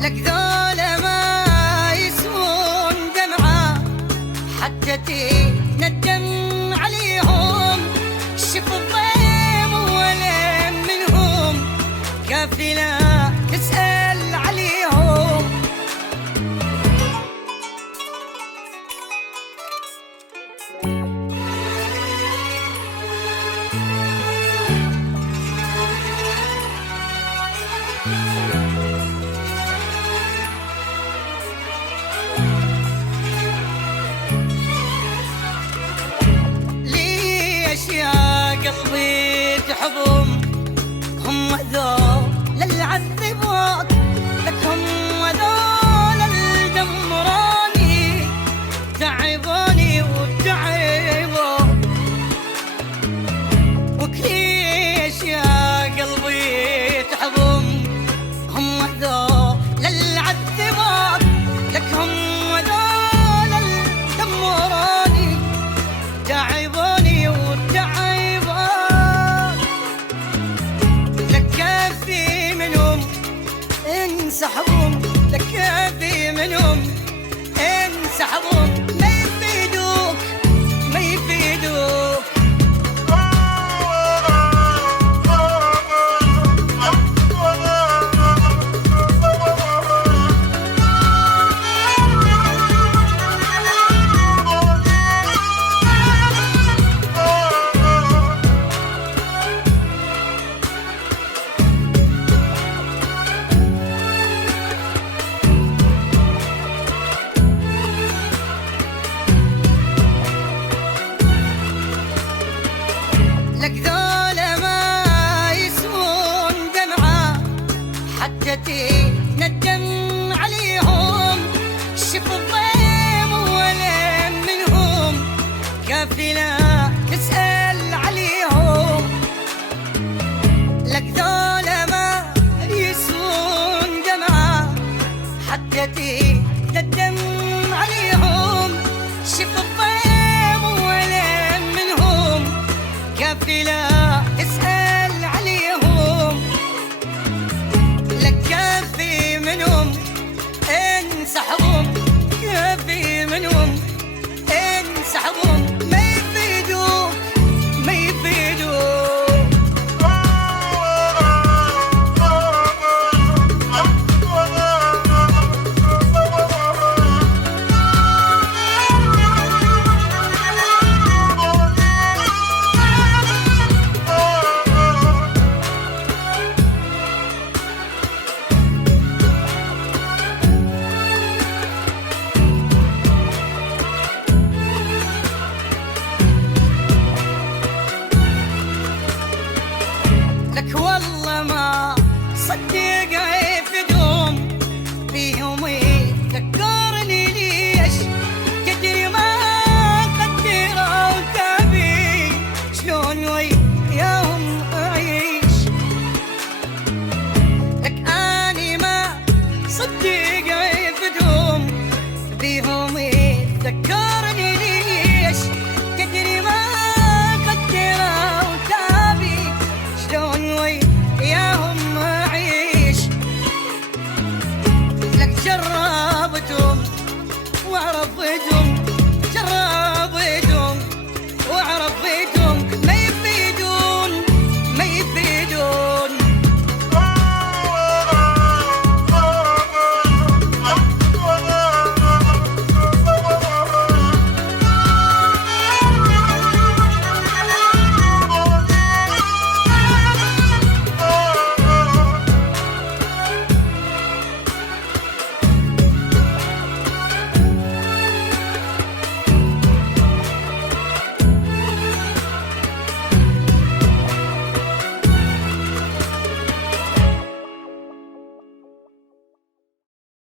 لك ذولا ما يسوون دمعة حتى تندم عليهم. شوف الضيم ولا منهم كافلة تسأل عليهم. يا قلبي تحبهم هم ذول اللي عذبوك، لك هم ذول اللي دمروني تعبوني وتعبوا. وكليش يا قلبي تحبهم هم ذول اللي عذبوك، لك هم ذول اللي دمروني تعبوني انسحبهم. لك كافي منهم انسحبهم، ما يفيدوك ما يفيدوك. لك ذولا ما يسوون دمعة حتى